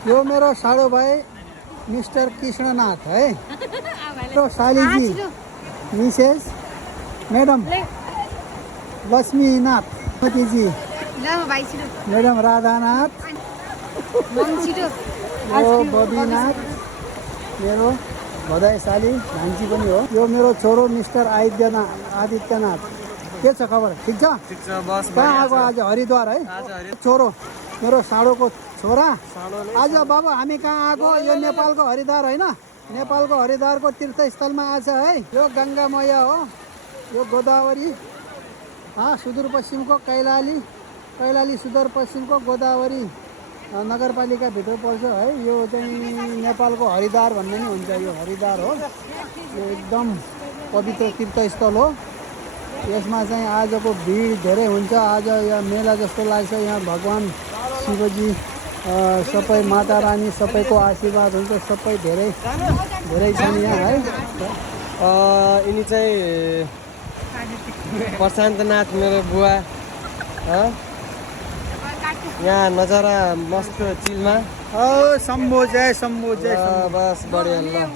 यो मेरो साडो भाइ मिस्टर कृष्णनाथ है। मेरो सालीजी मिसेस म्याडम लक्ष्मीनाथ, श्रीमतीजी म्याडम राधानाथ, यो बबीनाथ मेरो भदाई साली भान्जी पनि हो। यो मेरो छोरो मिस्टर आदित्यनाथ। के छ खबर? ठिक छ? बस कहाँ आएको आज? हरिद्वार है। छोरो मेरो साडोको छोरा। आज बाबु हामी कहाँ आएको? यो नेपालको हरिद्वार होइन, नेपालको हरिद्वारको तीर्थस्थलमा आछ है। यो गङ्गा मैया हो, यो गोदावरी सुदूरपश्चिमको कैलाली सुदूरपश्चिमको गोदावरी नगरपालिकाभित्र पर्छ है। यो चाहिँ नेपालको हरिद्वार भन्ने नि हुन्छ। यो हरिद्वार हो, यो एकदम पवित्र तीर्थस्थल हो। यसमा चाहिँ आजको भिड धेरै हुन्छ। आज यहाँ मेला जस्तो लाग्छ। यहाँ भगवान् शिवजी सबै माता रानी सबैको आशीर्वाद हुन्छ। सबै धेरै छन् यहाँ है। यिनी चाहिँ प्रशान्तनाथ मेरो बुवा। यहाँ नजारा मस्त चिलमा। शम्भो जय शम्भो जय शम्भो। बस बढिया ल।